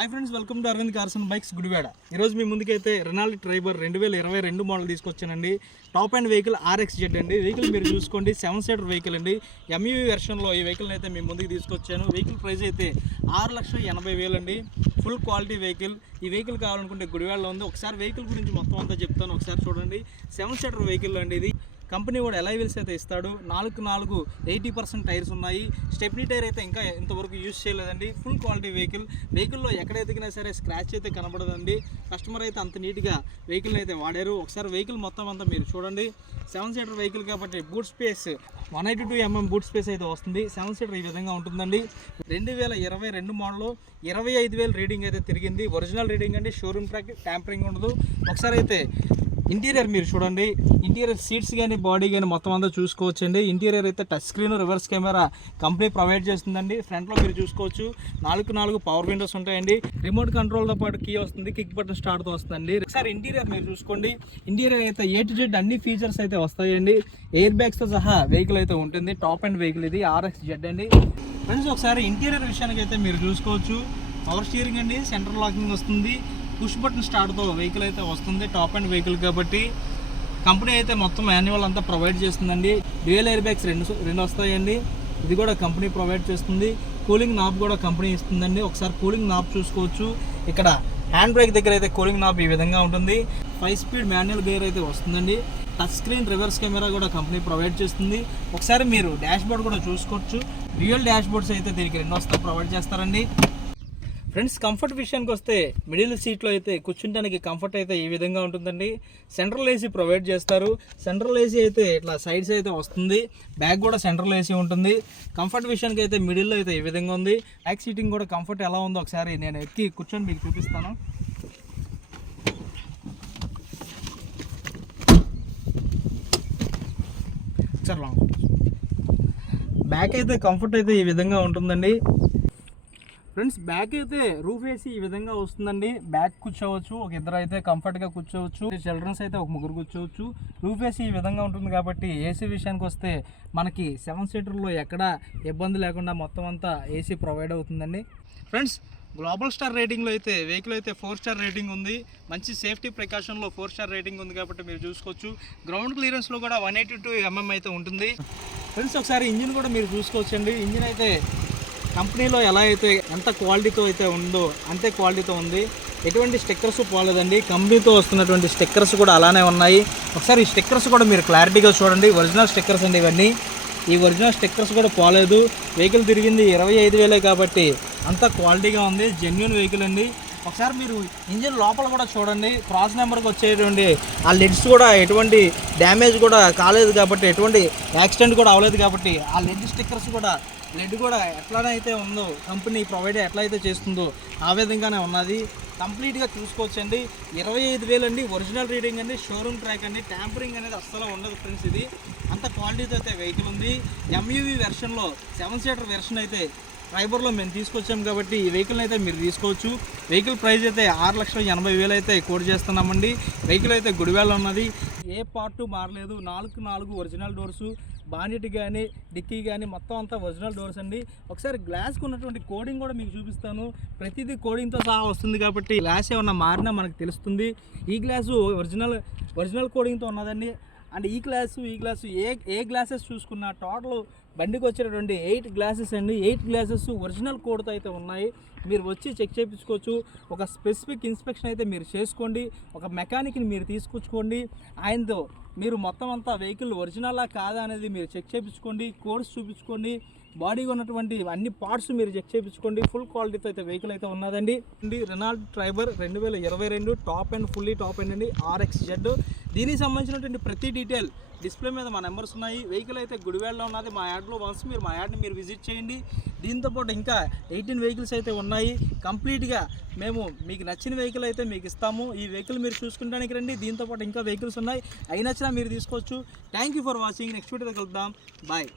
Hi friends, welcome to Aravind cars and bikes Gudivada. ఈరోజు మీ ముందుకైతే రెనాల్డ్ ట్రైబర్ 2022 మోడల్ తీసుకొచ్చానండి. టాప్ అండ్ వెహికల్ RXZ అండి. వెహికల్ మీరు చూసుకోండి, 7 సీటర్ వెహికల్ అండి. MUV వెర్షన్లో ఈ వెహికల్ని అయితే మీ ముందుకు తీసుకొచ్చాను. వెహికల్ ప్రైస్ అయితే 6,80,000 అండి. Full quality vehicle. ఈ వెహికల్ కావాలనుకుంటే గుడివాడలో ఉంది. ఒకసారి వెహికల్ గురించి మొత్తం అంతా చెప్తాను, ఒకసారి చూడండి. 7 సీటర్ వెహికల్ అండి ఇది. కంపెనీ కూడా ఎలా వీల్స్ అయితే ఇస్తాడు. 4 80% టైర్స్ ఉన్నాయి. స్టెప్నీ టైర్ అయితే ఇంకా ఇంతవరకు యూజ్ చేయలేదండి. Full quality vehicle. వెహికల్లో ఎక్కడ ఎదిగినా సరే స్క్రాచ్ అయితే కనబడదండి. కస్టమర్ అయితే అంత నీట్గా వెహికల్ని అయితే వాడారు. ఒకసారి వెహికల్ మొత్తం అంతా మీరు చూడండి. 7 సీటర్ వెహికల్ కాబట్టి boot space 182 mm boot space అయితే వస్తుంది. 7 సీటర్ ఈ విధంగా ఉంటుందండి. 2022 మోడల్ 25,000 రీడింగ్ అయితే తిరిగింది. ఒరిజినల్ రీడింగ్ అండి. షోరూమ్ ట్రాక్, ట్యాంపరింగ్ ఉండదు. ఒకసారి అయితే ఇంటీరియర్ మీరు చూడండి. ఇంటీరియర్ సీట్స్ కానీ బాడీ కానీ మొత్తం అంతా చూసుకోవచ్చండి. ఇంటీరియర్ అయితే touch screen, reverse camera company provide చేస్తుందండి. ఫ్రంట్లో మీరు చూసుకోవచ్చు 4 పవర్ విండోస్ ఉంటాయండి. రిమోట్ కంట్రోల్తో పాటు కీ వస్తుంది, కిక్ బటన్ స్టార్ట్తో వస్తుందండి. ఒకసారి ఇంటీరియర్ మీరు చూసుకోండి. ఇంటీరియర్ అయితే A to Z అన్ని ఫీచర్స్ అయితే వస్తాయండి. ఎయిర్ బ్యాగ్స్తో సహా వెహికల్ అయితే ఉంటుంది. టాప్ అండ్ వెహికల్ ఇది RXZ అండి. ఫ్రెండ్స్, ఒకసారి ఇంటీరియర్ విషయానికి అయితే మీరు చూసుకోవచ్చు. పవర్ స్టీరింగ్ అండి, సెంటర్ లాకింగ్ వస్తుంది, పుష్ బటన్ స్టార్ట్తో వెహికల్ అయితే వస్తుంది. టాప్ అండ్ వెహికల్ కాబట్టి కంపెనీ అయితే మొత్తం మాన్యువల్ అంతా ప్రొవైడ్ చేస్తుందండి. డ్యూయల్ ఎయిర్ బ్యాగ్స్ రెండు వస్తాయండి. ఇది కూడా కంపెనీ ప్రొవైడ్ చేస్తుంది. కూలింగ్ నాబ్ కూడా కంపెనీ ఇస్తుందండి. ఒకసారి కూలింగ్ నాబ్ చూసుకోవచ్చు. ఇక్కడ హ్యాండ్ బ్రేక్ దగ్గర అయితే కూలింగ్ నాబ్ ఈ విధంగా ఉంటుంది. 5 స్పీడ్ మాన్యువల్ గేర్ అయితే వస్తుందండి. టచ్ స్క్రీన్, రివర్స్ కెమెరా కూడా కంపెనీ ప్రొవైడ్ చేస్తుంది. ఒకసారి మీరు డాష్ బోర్డ్ కూడా చూసుకోవచ్చు. డ్యూయల్ డాష్ బోర్డ్స్ అయితే దీనికి 2 వస్తాయి ప్రొవైడ్ చేస్తారండి. ఫ్రెండ్స్, కంఫర్ట్ విషయానికి వస్తే మిడిల్ సీట్లో అయితే కూర్చుంటానికి కంఫర్ట్ అయితే ఈ విధంగా ఉంటుందండి. సెంట్రల్ ఏసీ ప్రొవైడ్ చేస్తారు. సెంట్రల్ ఏసీ అయితే ఇట్లా సైడ్స్ అయితే వస్తుంది. బ్యాక్ కూడా సెంట్రల్ ఏసీ ఉంటుంది. కంఫర్ట్ విషయానికి అయితే మిడిల్లో అయితే ఈ విధంగా ఉంది. బ్యాక్ సీటింగ్ కూడా కంఫర్ట్ ఎలా ఉందో ఒకసారి నేను ఎక్కి కూర్చొని మీకు చూపిస్తాను. ఒకసారి లాంగ్ బ్యాక్ అయితే కంఫర్ట్ అయితే ఈ విధంగా ఉంటుందండి. ఫ్రెండ్స్, బ్యాక్ అయితే రూఫ్ ఏసీ ఈ విధంగా వస్తుందండి. బ్యాక్ కూర్చోవచ్చు, ఒక ఇద్దరు అయితే కంఫర్ట్గా కూర్చోవచ్చు. చిల్డ్రన్స్ అయితే ఒక 3 కూర్చోవచ్చు. రూఫ్ ఏసీ ఈ విధంగా ఉంటుంది కాబట్టి ఏసీ విషయానికి వస్తే మనకి 7 సీటర్లో ఎక్కడ ఇబ్బంది లేకుండా మొత్తం అంతా ఏసీ ప్రొవైడ్ అవుతుందండి. ఫ్రెండ్స్, గ్లోబల్ స్టార్ రేటింగ్లో అయితే వెహికల్ అయితే 4 స్టార్ రేటింగ్ ఉంది. మంచి సేఫ్టీ ప్రికాషన్లో 4 స్టార్ రేటింగ్ ఉంది కాబట్టి మీరు చూసుకోవచ్చు. గ్రౌండ్ క్లియరెన్స్లో కూడా 182 mm అయితే ఉంటుంది. ఫ్రెండ్స్, ఒకసారి ఇంజిన్ కూడా మీరు చూసుకోవచ్చండి. ఇంజిన్ అయితే కంపెనీలో ఎలా అయితే ఎంత క్వాలిటీతో అయితే ఉందో అంతే క్వాలిటీతో ఉంది. ఎటువంటి స్టిక్కర్స్ పోలేదండి. కంపెనీతో వస్తున్నటువంటి స్టిక్కర్స్ కూడా అలానే ఉన్నాయి. ఒకసారి ఈ స్టిక్కర్స్ కూడా మీరు క్లారిటీగా చూడండి. ఒరిజినల్ స్టిక్కర్స్ అండి ఇవన్నీ. ఈ ఒరిజినల్ స్టిక్కర్స్ కూడా పోలేదు. వెహికల్ తిరిగింది 25,000 కాబట్టి అంత క్వాలిటీగా ఉంది. జెన్యూన్ వెహికల్ అండి. ఒకసారి మీరు ఇంజిన్ లోపల కూడా చూడండి. క్రాస్ నెంబర్కి వచ్చేటువంటి ఆ లెడ్స్ కూడా ఎటువంటి డ్యామేజ్ కూడా కాలేదు కాబట్టి, ఎటువంటి యాక్సిడెంట్ కూడా అవ్వలేదు కాబట్టి ఆ లెడ్ స్టిక్కర్స్ కూడా లెడ్ కూడా ఎట్లానైతే ఉందో కంపెనీ ప్రొవైడ్ ఎట్లయితే చేస్తుందో ఆ విధంగానే ఉన్నది. కంప్లీట్గా చూసుకోవచ్చండి. 25,000 అండి. ఒరిజినల్ రీడింగ్ అండి. షోరూమ్ ట్రాక్ అండి. ట్యాంపరింగ్ అనేది అస్సలు ఉండదు ఫ్రెండ్స్. ఇది అంత క్వాలిటీతో అయితే వెహికల్ ఉంది. MUV వెర్షన్లో 7 సీటర్ వెర్షన్ అయితే ట్రైబర్లో మేము తీసుకొచ్చాము కాబట్టి ఈ వెహికల్ని అయితే మీరు తీసుకోవచ్చు. వెహికల్ ప్రైస్ అయితే 6,80,000 అయితే కోట్ చేస్తున్నామండి. వెహికల్ అయితే గుడివాడలో ఉన్నది. ఏ పార్టు మారలేదు. 4 ఒరిజినల్ డోర్సు, బానెట్ కానీ డిక్కీ కానీ మొత్తం అంతా ఒరిజినల్ డోర్స్ అండి. ఒకసారి గ్లాస్కి ఉన్నటువంటి కోడింగ్ కూడా మీకు చూపిస్తాను. ప్రతిదీ కోడింగ్తో సహా వస్తుంది కాబట్టి గ్లాస్ ఏమన్నా మారినా మనకు తెలుస్తుంది. ఈ గ్లాసు ఒరిజినల్ కోడింగ్తో ఉన్నదండి. అండ్ ఈ గ్లాసు ఏ గ్లాసెస్ చూసుకున్నా టోటల్ బండికి వచ్చేటటువంటి 8 గ్లాసెస్ అండి. 8 గ్లాసెస్ ఒరిజినల్ కోడ్తో అయితే ఉన్నాయి. మీరు వచ్చి చెక్ చేయించుకోవచ్చు. ఒక స్పెసిఫిక్ ఇన్స్పెక్షన్ అయితే మీరు చేసుకోండి. ఒక మెకానిక్ని మీరు తీసుకొచ్చుకోండి. ఆయనతో మీరు మొత్తం అంతా వెహికల్ ఒరిజినలా కాదా అనేది మీరు చెక్ చేయించుకోండి. కోడ్స్ చూపించుకోండి. బాడీగా ఉన్నటువంటి అన్ని పార్ట్స్ మీరు చెక్ చేయించుకోండి. ఫుల్ క్వాలిటీతో అయితే వెహికల్ అయితే ఉన్నదండి. Renault Triber 2022 top and fully top and అండి RXZ. దీనికి సంబంధించినటువంటి ప్రతి డీటెయిల్ డిస్ప్లే మీద మా నెంబర్స్ ఉన్నాయి. వెహికల్ అయితే గుడివాడలో ఉన్నది. మా యాడ్లో వన్స్ మీరు మా యాడ్ని మీరు విజిట్ చేయండి. దీంతోపాటు ఇంకా 18 వెహికల్స్ అయితే ఉన్నాయి. కంప్లీట్గా మేము మీకు నచ్చిన వెహికల్ అయితే మీకు ఇస్తాము. ఈ వెహికల్ మీరు చూసుకుంటానికి రండి. దీంతోపాటు ఇంకా వెహికల్స్ ఉన్నాయి. అవి నచ్చినా మీరు తీసుకోవచ్చు. Thank you for watching. Next వీడియోలో కలుద్దాం. బాయ్.